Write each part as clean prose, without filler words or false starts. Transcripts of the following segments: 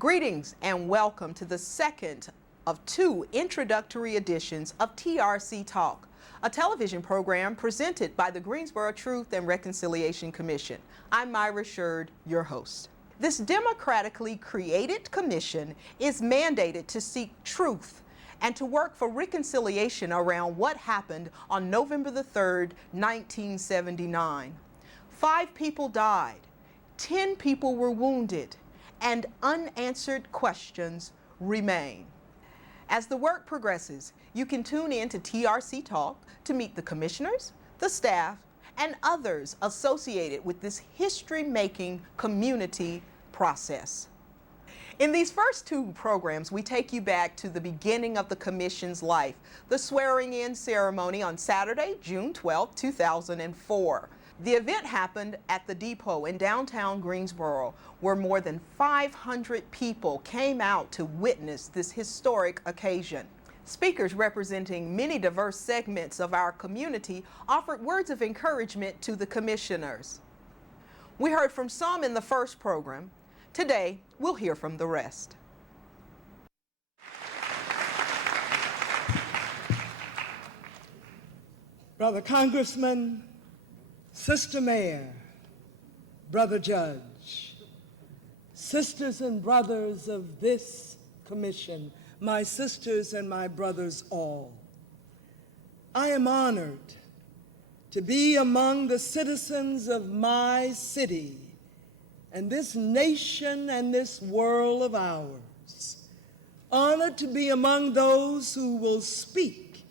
Greetings and welcome to the second of two introductory editions of TRC Talk, a television program presented by the Greensboro Truth and Reconciliation Commission. I'm Myra Sherd, your host. This democratically created commission is mandated to seek truth and to work for reconciliation around what happened on November the 3rd, 1979. 5 people died, 10 people were wounded, and unanswered questions remain. As the work progresses, you can tune in to TRC Talk to meet the commissioners, the staff, and others associated with this history-making community process. In these first two programs, we take you back to the beginning of the Commission's life, the swearing-in ceremony on Saturday, June 12, 2004. The event happened at the depot in downtown Greensboro, where more than 500 people came out to witness this historic occasion. Speakers representing many diverse segments of our community offered words of encouragement to the commissioners. We heard from some in the first program. Today, we'll hear from the rest. Brother Congressman, Sister Mayor, Brother Judge, sisters and brothers of this commission, my sisters and my brothers all, I am honored to be among the citizens of my city and this nation and this world of ours, honored to be among those who will speak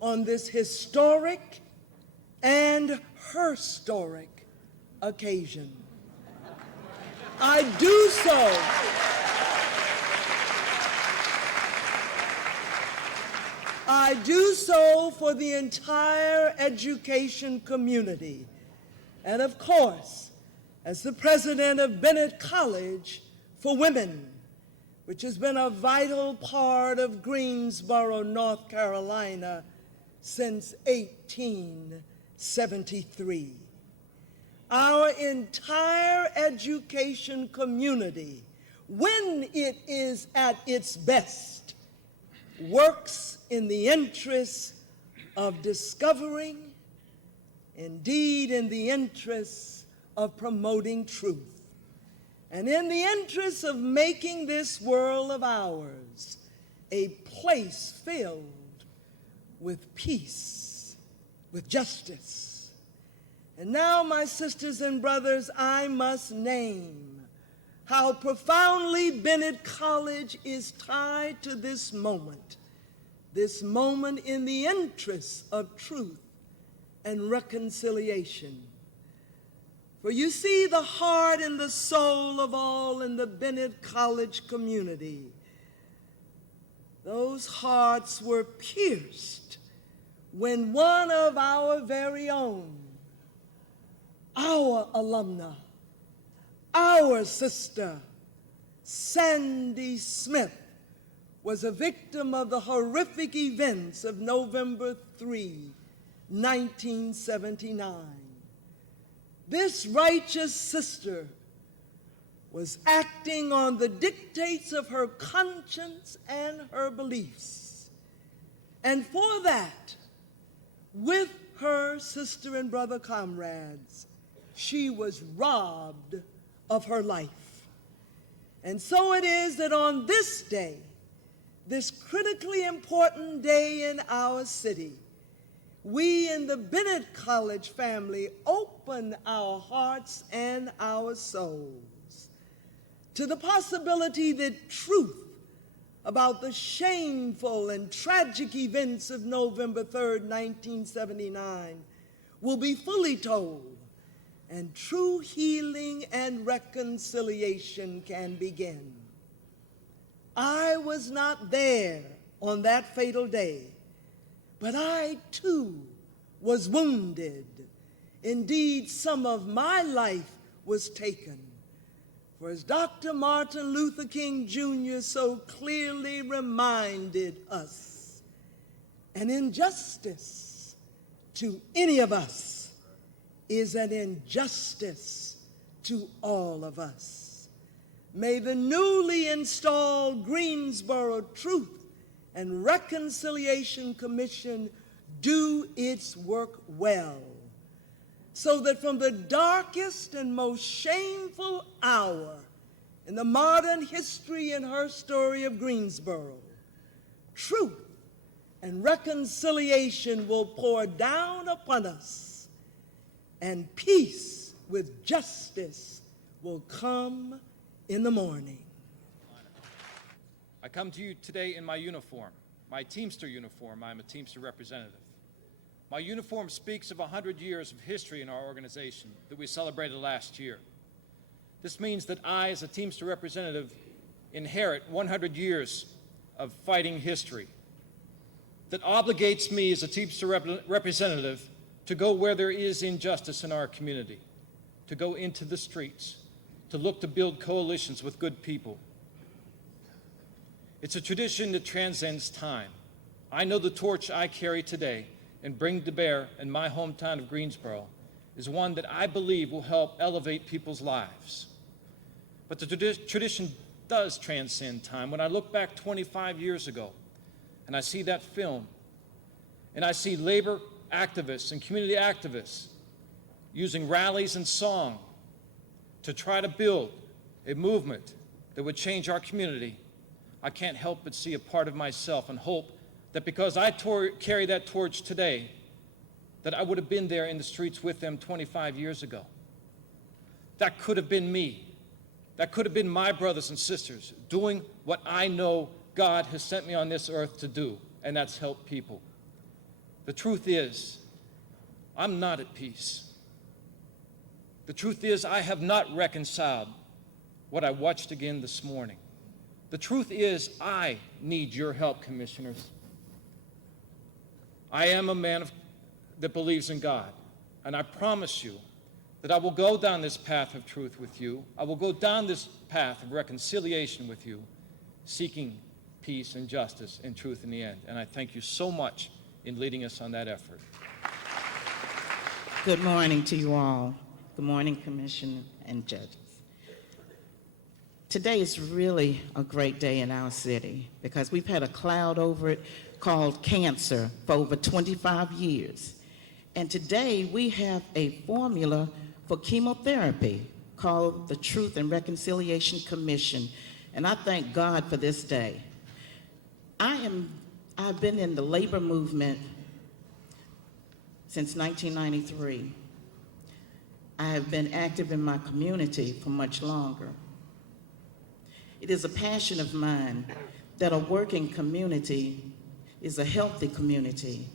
on this historic and historic occasion. I do so for the entire education community, and of course, as the president of Bennett College for Women, which has been a vital part of Greensboro, North Carolina since 1873. Our entire education community, when it is at its best, works in the interests of discovering, indeed in the interests of promoting truth, and in the interest of making this world of ours a place filled with peace, with justice. And now, my sisters and brothers, I must name how profoundly Bennett College is tied to this moment in the interests of truth and reconciliation. For you see, the heart and the soul of all in the Bennett College community, those hearts were pierced when one of our very own, our alumna, our sister, Sandy Smith, was a victim of the horrific events of November 3, 1979. This righteous sister was acting on the dictates of her conscience and her beliefs. And for that, with her sister and brother comrades, she was robbed of her life. And so it is that on this day, this critically important day in our city, we in the Bennett College family open our hearts and our souls to the possibility that truth about the shameful and tragic events of November 3rd, 1979 will be fully told, and true healing and reconciliation can begin. I was not there on that fatal day, but I too was wounded. Indeed, some of my life was taken. For as Dr. Martin Luther King Jr. so clearly reminded us, an injustice to any of us is an injustice to all of us. may the newly installed Greensboro Truth and Reconciliation Commission do its work well, so that from the darkest and most shameful hour in the modern history and her story of Greensboro, truth and reconciliation will pour down upon us, and peace with justice will come in the morning. I come to you today in my uniform, my Teamster uniform. I'm a Teamster representative. My uniform speaks of 100 years of history in our organization that we celebrated last year. This means that I, as a Teamster representative, inherit 100 years of fighting history that obligates me as a Teamster representative to go where there is injustice in our community, to go into the streets, to look to build coalitions with good people. It's a tradition that transcends time. I know the torch I carry today and bring to bear in my hometown of Greensboro is one that I believe will help elevate people's lives. But the tradition does transcend time. When I look back 25 years ago and I see that film and I see labor activists and community activists using rallies and song to try to build a movement that would change our community, I can't help but see a part of myself and hope that because I carry that torch today, that I would have been there in the streets with them 25 years ago. That could have been me. That could have been my brothers and sisters doing what I know God has sent me on this earth to do, and that's help people. The truth is, I'm not at peace. The truth is, I have not reconciled what I watched again this morning. The truth is, I need your help, commissioners. I am a man that believes in God, and I promise you that I will go down this path of truth with you. I will go down this path of reconciliation with you, seeking peace and justice and truth in the end. And I thank you so much in leading us on that effort. Good morning to you all. Good morning, Commission and judges. Today is really a great day in our city because we've had a cloud over it called cancer for over 25 years. And today we have a formula for chemotherapy called the Truth and Reconciliation Commission. And I thank God for this day. I've been in the labor movement since 1993. I have been active in my community for much longer. It is a passion of mine that a working community is a healthy community.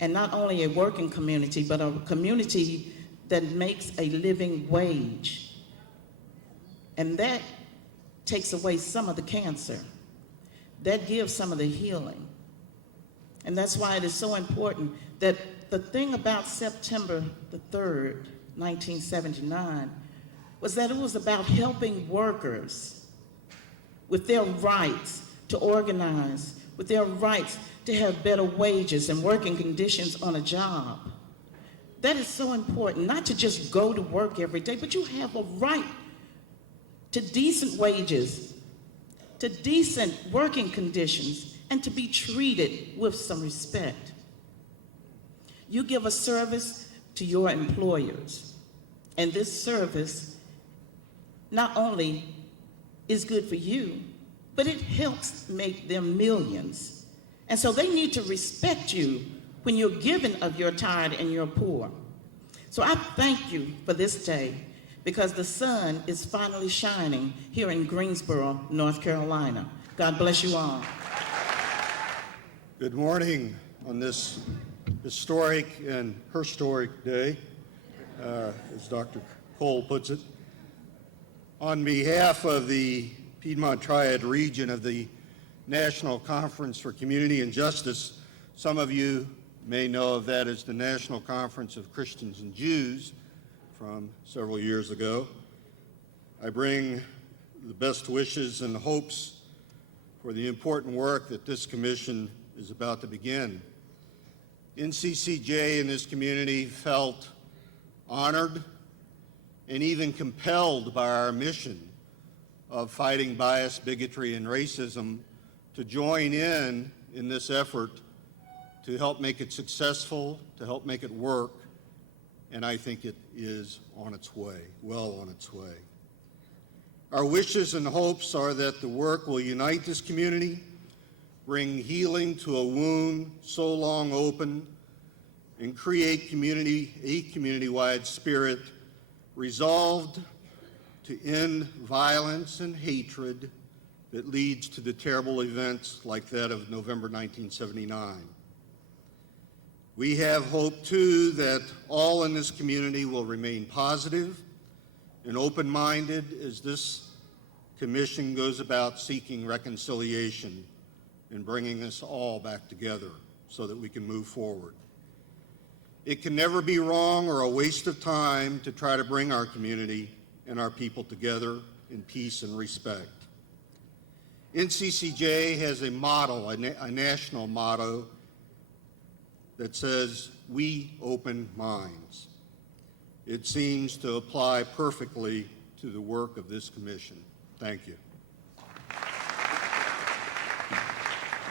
And not only a working community, but a community that makes a living wage. And that takes away some of the cancer. That gives some of the healing. And that's why it is so important that the thing about September the 3rd, 1979, was that it was about helping workers with their rights to organize, with their rights to have better wages and working conditions on a job. That is so important, not to just go to work every day, but you have a right to decent wages, to decent working conditions, and to be treated with some respect. You give a service to your employers, and this service not only is good for you, but it helps make them millions. And so they need to respect you when you're giving of your tired and your poor. So I thank you for this day because the sun is finally shining here in Greensboro, North Carolina. God bless you all. Good morning on this historic and historic day, as Dr. Cole puts it. On behalf of the Piedmont Triad region of the National Conference for Community and Justice, some of you may know of that as the National Conference of Christians and Jews from several years ago. I bring the best wishes and hopes for the important work that this commission is about to begin. NCCJ in this community felt honored and even compelled by our mission of fighting bias, bigotry, and racism to join in this effort to help make it successful, to help make it work, and I think it is on its way, well on its way. Our wishes and hopes are that the work will unite this community, bring healing to a wound so long open, and create a community-wide spirit resolved to end violence and hatred that leads to the terrible events like that of November 1979. We have hope, too, that all in this community will remain positive and open-minded as this commission goes about seeking reconciliation and bringing us all back together so that we can move forward. It can never be wrong or a waste of time to try to bring our community and our people together in peace and respect. NCCJ has a motto, a national motto, that says, "We open minds." It seems to apply perfectly to the work of this commission. Thank you.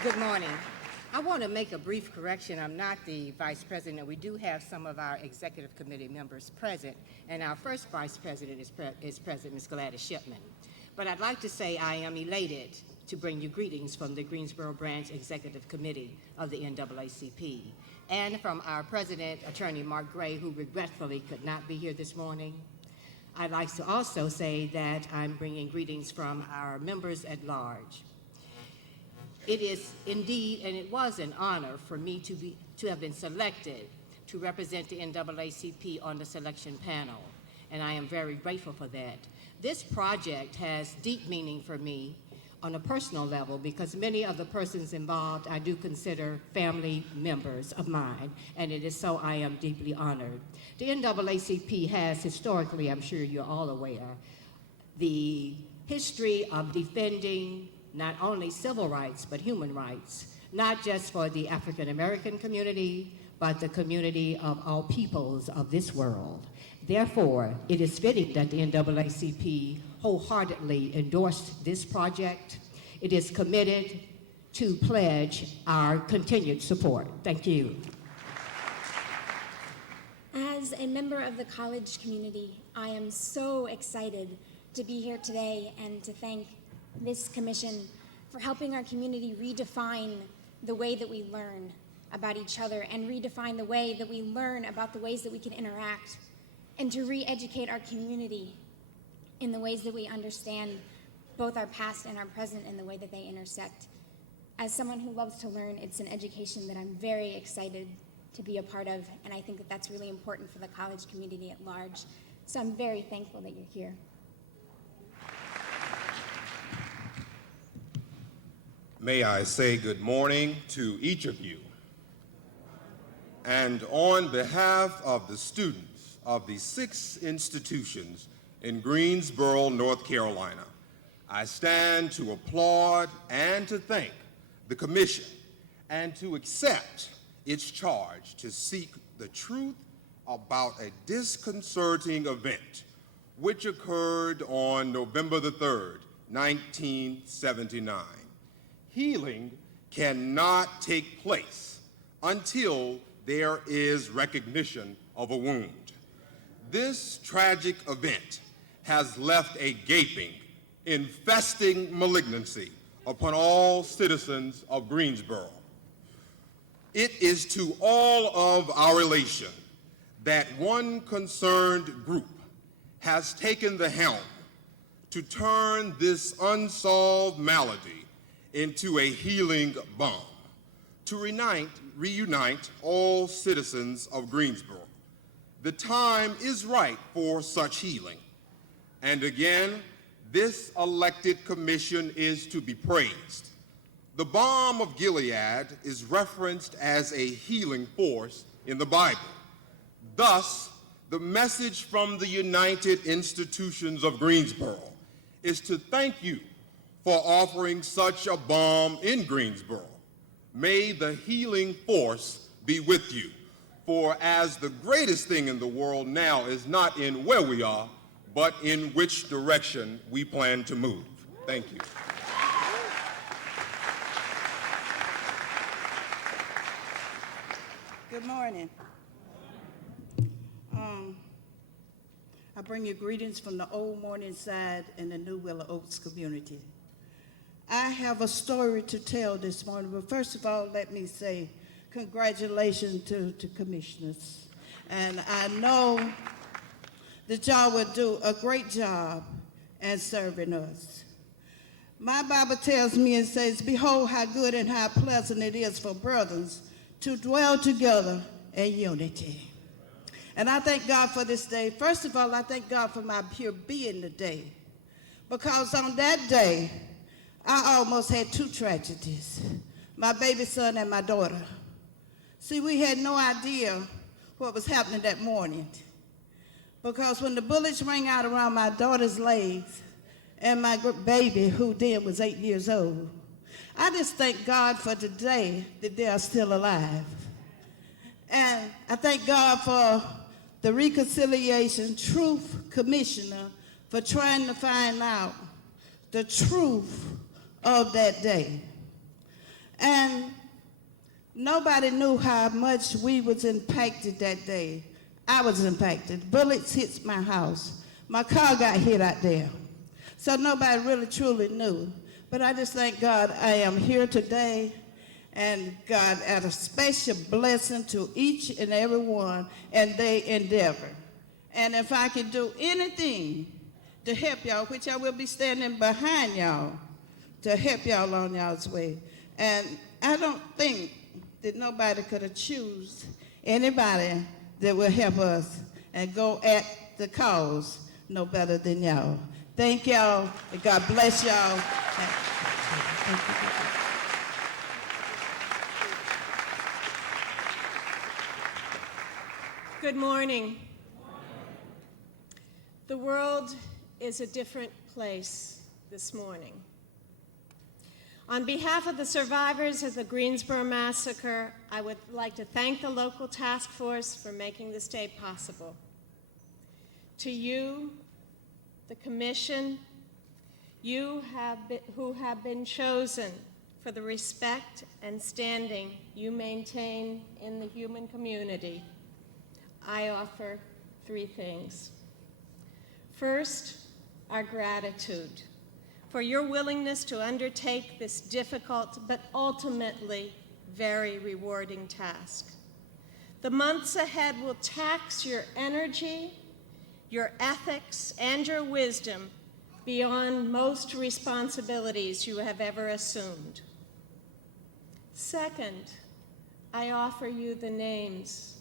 Good morning. I want to make a brief correction. I'm not the vice president. We do have some of our executive committee members present, and our first vice president is present, Ms. Gladys Shipman. But I'd like to say I am elated to bring you greetings from the Greensboro Branch Executive Committee of the NAACP, and from our president, Attorney Mark Gray, who regretfully could not be here this morning. I'd like to also say that I'm bringing greetings from our members at large. It is indeed, and it was an honor for me to have been selected to represent the NAACP on the selection panel, and I am very grateful for that. This project has deep meaning for me on a personal level because many of the persons involved I do consider family members of mine, and it is so I am deeply honored. The NAACP has historically, I'm sure you're all aware, the history of defending not only civil rights but human rights, not just for the African American community, but the community of all peoples of this world. Therefore, it is fitting that the NAACP wholeheartedly endorsed this project. It is committed to pledge our continued support. Thank you. As a member of the college community, I am so excited to be here today and to thank this commission for helping our community redefine the way that we learn about each other and redefine the way that we learn about the ways that we can interact, and to re-educate our community in the ways that we understand both our past and our present and the way that they intersect. As someone who loves to learn, it's an education that I'm very excited to be a part of, and I think that that's really important for the college community at large. So I'm very thankful that you're here. May I say good morning to each of you. And on behalf of the students of the 6 institutions in Greensboro, North Carolina, I stand to applaud and to thank the commission and to accept its charge to seek the truth about a disconcerting event which occurred on November the 3rd, 1979. Healing cannot take place until there is recognition of a wound. This tragic event has left a gaping, infesting malignancy upon all citizens of Greensboro. It is to all of our elation that one concerned group has taken the helm to turn this unsolved malady into a healing balm, to reunite all citizens of Greensboro. The time is right for such healing. And again, this elected commission is to be praised. The balm of Gilead is referenced as a healing force in the Bible. Thus, the message from the United Institutions of Greensboro is to thank you for offering such a balm in Greensboro. May the healing force be with you. For as the greatest thing in the world now is not in where we are, but in which direction we plan to move. Thank you. Good morning. I bring you greetings from the Old Morningside and the New Willow Oaks community. I have a story to tell this morning, but first of all, let me say congratulations to commissioners. And I know that y'all will do a great job in serving us. My Bible tells me and says, behold how good and how pleasant it is for brothers to dwell together in unity. And I thank God for this day. First of all, I thank God for my pure being today, because on that day, I almost had two tragedies, my baby son and my daughter. See, we had no idea what was happening that morning, because when the bullets rang out around my daughter's legs and my baby, who then was 8 years old, I just thank God for today that they are still alive. And I thank God for the Reconciliation Truth Commissioner for trying to find out the truth of that day. And nobody knew how much we was impacted that day. I was impacted. Bullets hit my house. My car got hit out there. So nobody really truly knew. But I just thank God I am here today, and God add a special blessing to each and every one and their endeavor. And if I can do anything to help y'all, which I will be standing behind y'all to help y'all on y'all's way. And I don't think that nobody could have choose anybody that will help us and go at the cause no better than y'all. Thank y'all, and God bless y'all. Good morning. The world is a different place this morning. On behalf of the survivors of the Greensboro massacre, I would like to thank the local task force for making this day possible. To you, the commission, who have been chosen for the respect and standing you maintain in the human community, I offer three things. First, our gratitude for your willingness to undertake this difficult but ultimately very rewarding task. The months ahead will tax your energy, your ethics, and your wisdom beyond most responsibilities you have ever assumed. Second, I offer you the names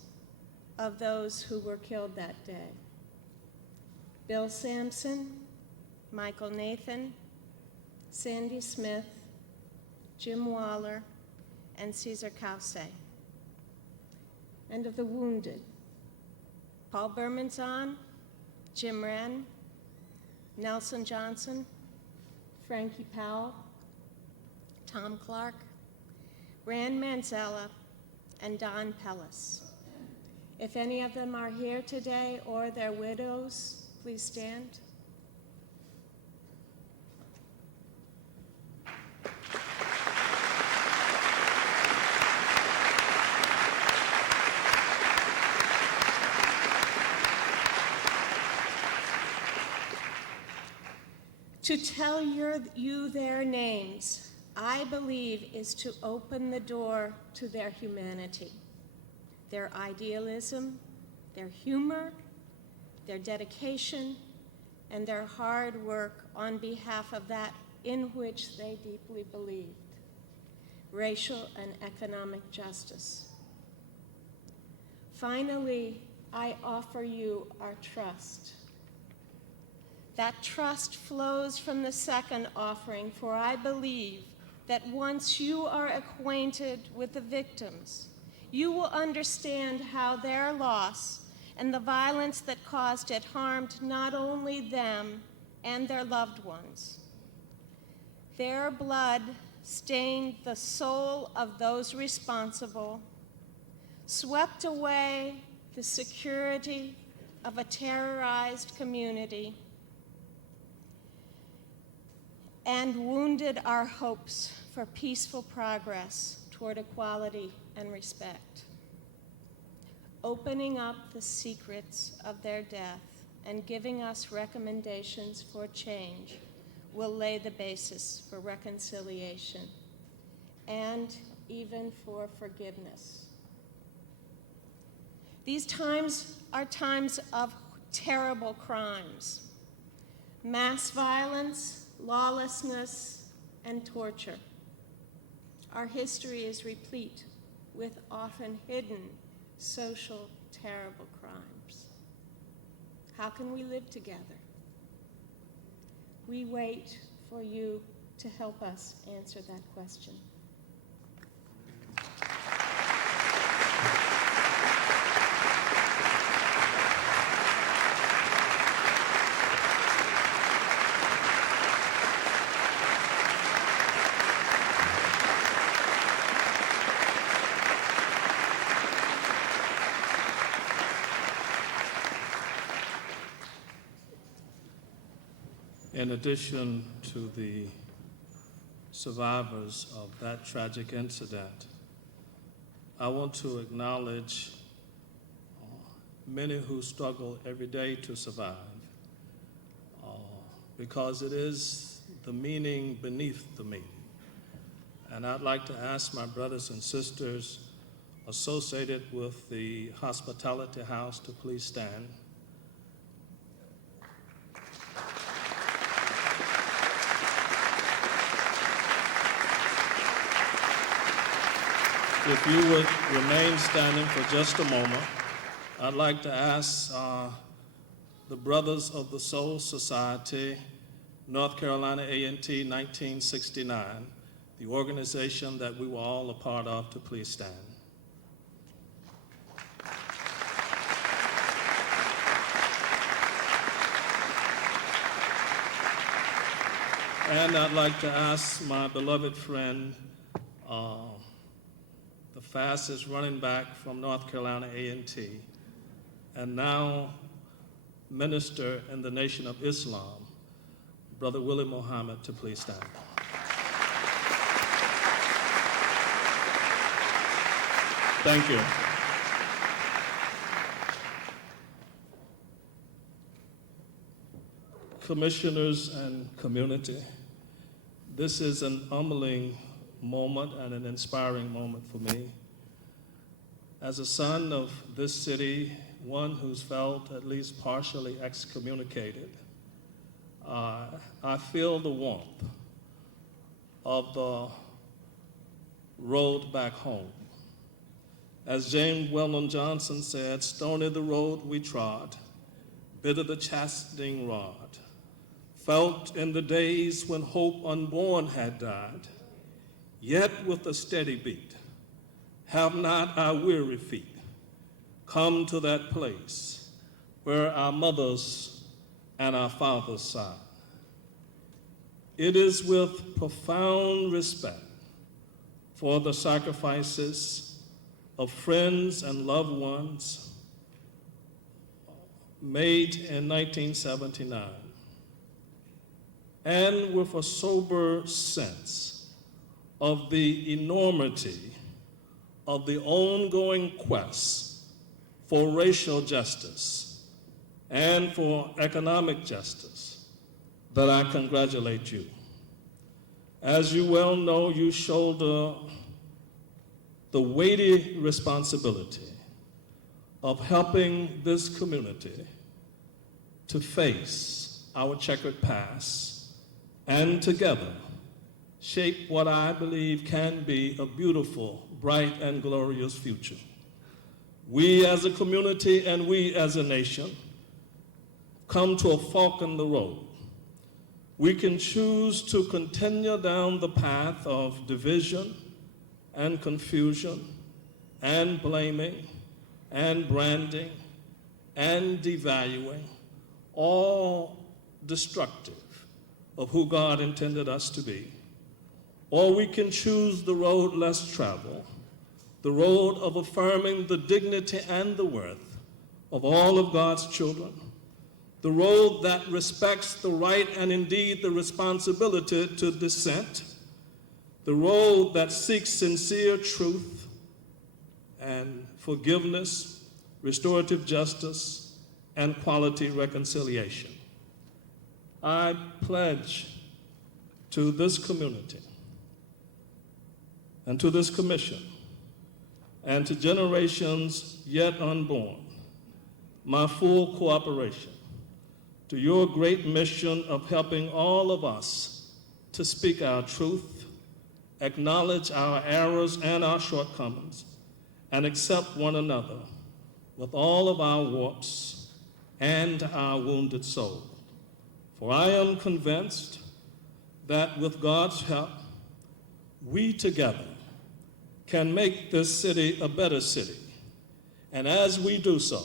of those who were killed that day. Bill Sampson, Michael Nathan, Sandy Smith, Jim Waller, and Cesar Cauce. And of the wounded, Paul Bermanzon, Jim Wren, Nelson Johnson, Frankie Powell, Tom Clark, Rand Manzella, and Don Pellis. If any of them are here today or their widows, please stand. To tell you their names, I believe, is to open the door to their humanity, their idealism, their humor, their dedication, and their hard work on behalf of that in which they deeply believed, racial and economic justice. Finally, I offer you our trust. That trust flows from the second offering, for I believe that once you are acquainted with the victims, you will understand how their loss and the violence that caused it harmed not only them and their loved ones. Their blood stained the soul of those responsible, swept away the security of a terrorized community and wounded our hopes for peaceful progress toward equality and respect. Opening up the secrets of their death and giving us recommendations for change will lay the basis for reconciliation and even for forgiveness. These times are times of terrible crimes, mass violence, lawlessness, and torture. Our history is replete with often hidden social terrible crimes. How can we live together? We wait for you to help us answer that question. In addition to the survivors of that tragic incident, I want to acknowledge many who struggle every day to survive, because it is the meaning beneath the meaning. And I'd like to ask my brothers and sisters associated with the Hospitality House to please stand. If you would remain standing for just a moment, I'd like to ask the Brothers of the Soul Society, North Carolina A&T 1969, the organization that we were all a part of, to please stand. And I'd like to ask my beloved friend, the fastest running back from North Carolina A&T, and now minister in the Nation of Islam, Brother Willie Muhammad, to please stand. Thank you. Commissioners and community, this is an humbling moment and an inspiring moment for me. As a son of this city, one who's felt at least partially excommunicated, I feel the warmth of the road back home. As James Weldon Johnson said, "Stony the road we trod, bitter the chastening rod, felt in the days when hope unborn had died. Yet with a steady beat, have not our weary feet come to that place where our mothers and our fathers sighed. It is with profound respect for the sacrifices of friends and loved ones made in 1979, and with a sober sense of the enormity of the ongoing quest for racial justice and for economic justice, that I congratulate you. As you well know, you shoulder the weighty responsibility of helping this community to face our checkered past and together shape what I believe can be a beautiful, bright, and glorious future. We as a community and we as a nation come to a fork in the road. We can choose to continue down the path of division and confusion and blaming and branding and devaluing, all destructive of who God intended us to be. Or we can choose the road less traveled, the road of affirming the dignity and the worth of all of God's children, the road that respects the right and indeed the responsibility to dissent, the road that seeks sincere truth and forgiveness, restorative justice, and quality reconciliation. I pledge to this community and to this commission and to generations yet unborn my full cooperation to your great mission of helping all of us to speak our truth, acknowledge our errors and our shortcomings, and accept one another with all of our warts and our wounded soul. For I am convinced that with God's help, we together can make this city a better city. And as we do so,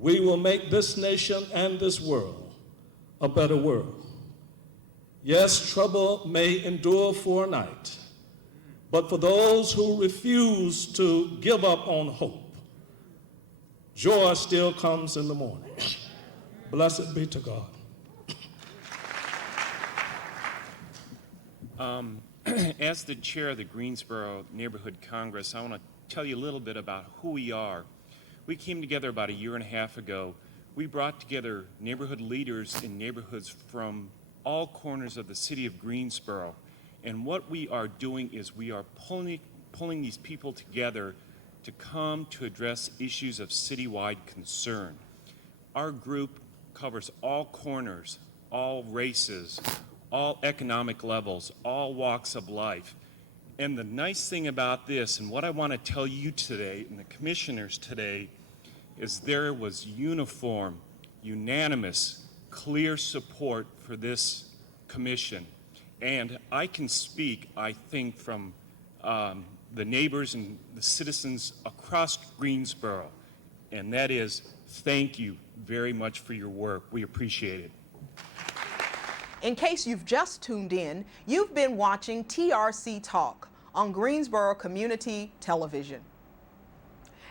we will make this nation and this world a better world. Yes, trouble may endure for a night, but for those who refuse to give up on hope, joy still comes in the morning. Blessed be to God. As the chair of the Greensboro Neighborhood Congress, I want to tell you a little bit about who we are. We came together about a year and a half ago. We brought together neighborhood leaders in neighborhoods from all corners of the city of Greensboro. And what we are doing is we are pulling these people together to come to address issues of citywide concern. Our group covers all corners, all races, all economic levels, all walks of life. And the nice thing about this, and what I want to tell you today, and the commissioners today, is there was uniform, unanimous, clear support for this commission. And I can speak, I think, from the neighbors and the citizens across Greensboro, and that is, thank you very much for your work. We appreciate it. In case you've just tuned in, you've been watching TRC Talk on Greensboro Community Television.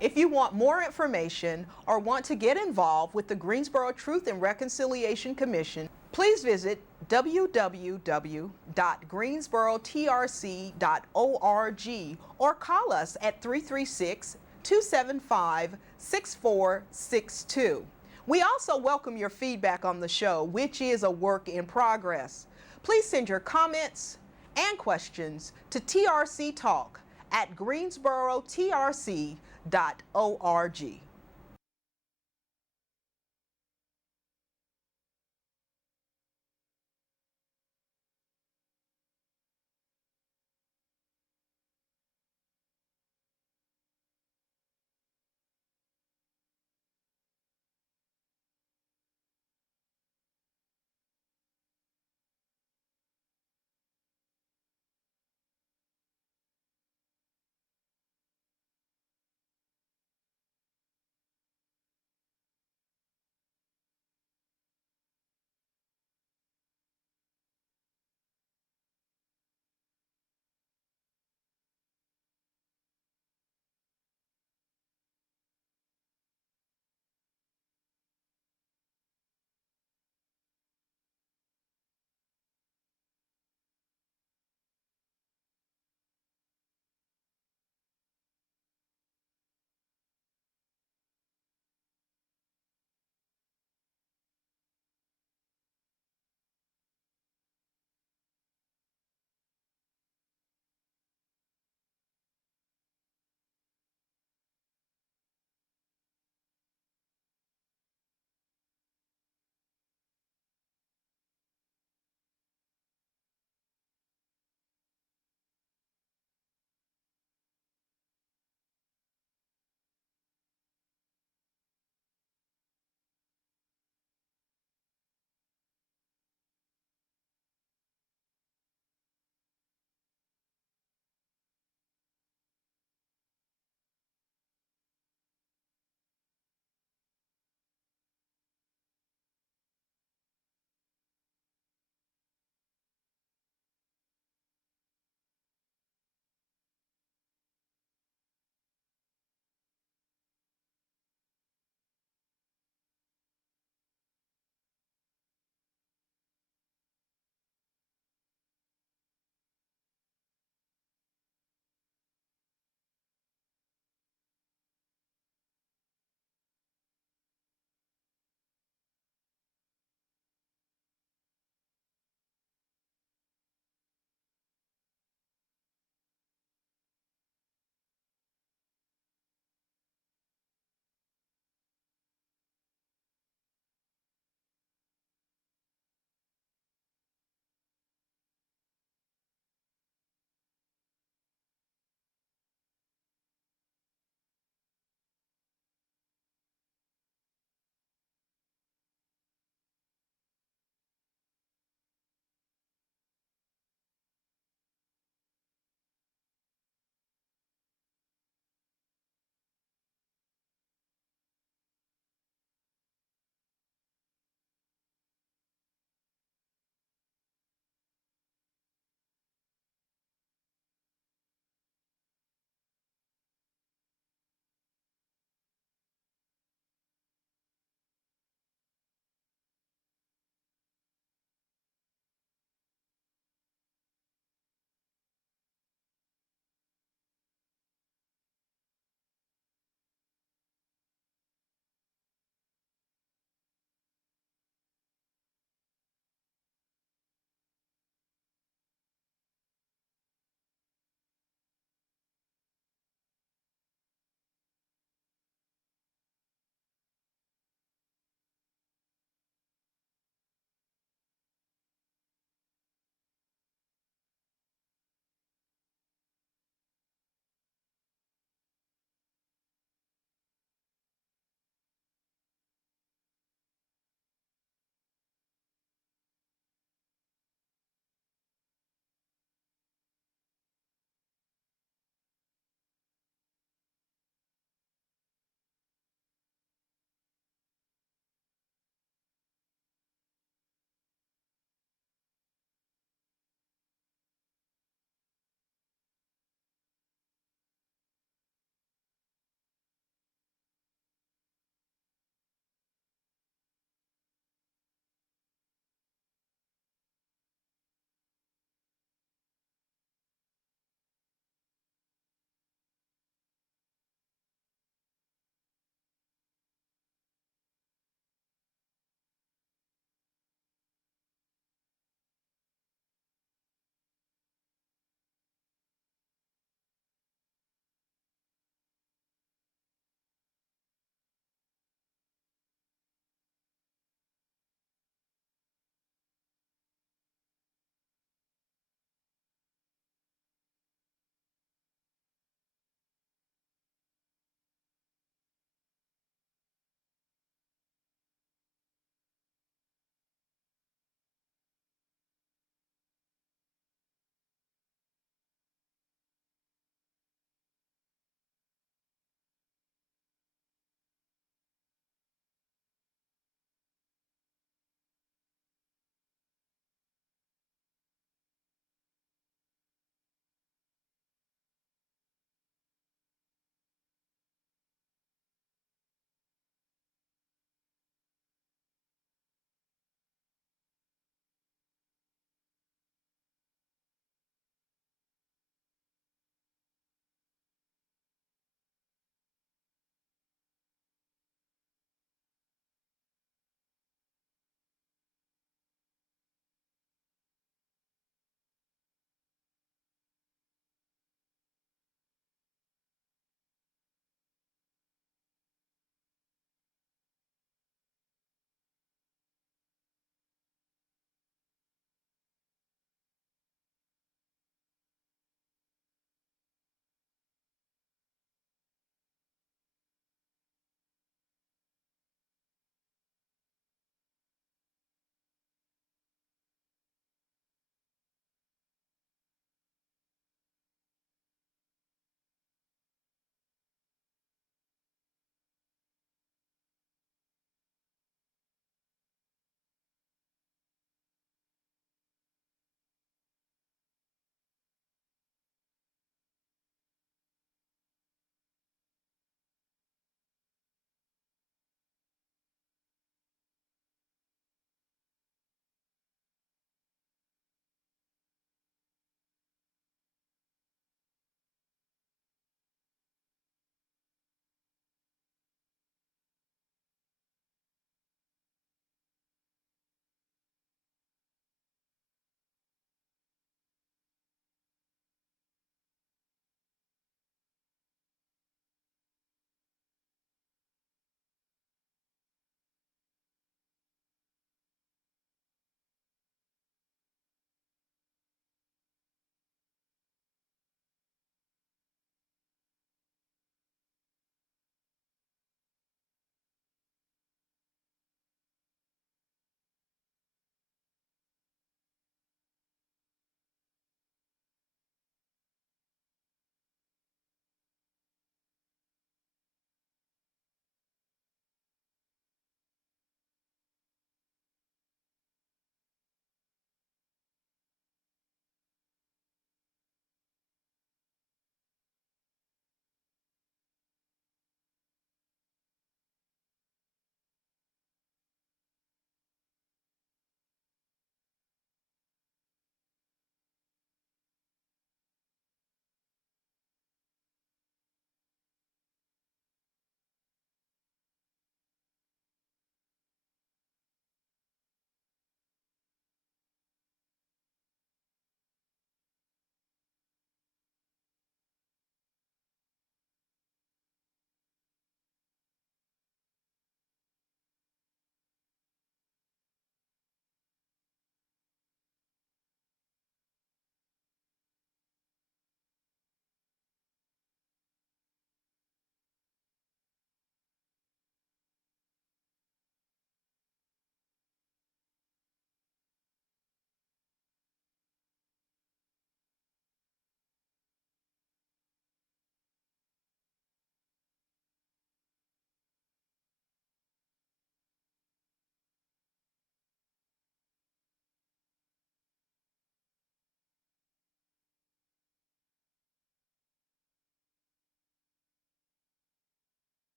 If you want more information or want to get involved with the Greensboro Truth and Reconciliation Commission, please visit www.greensborotrc.org or call us at 336-275-6462. We also welcome your feedback on the show, which is a work in progress. Please send your comments and questions to trctalk@greensborotrc.org.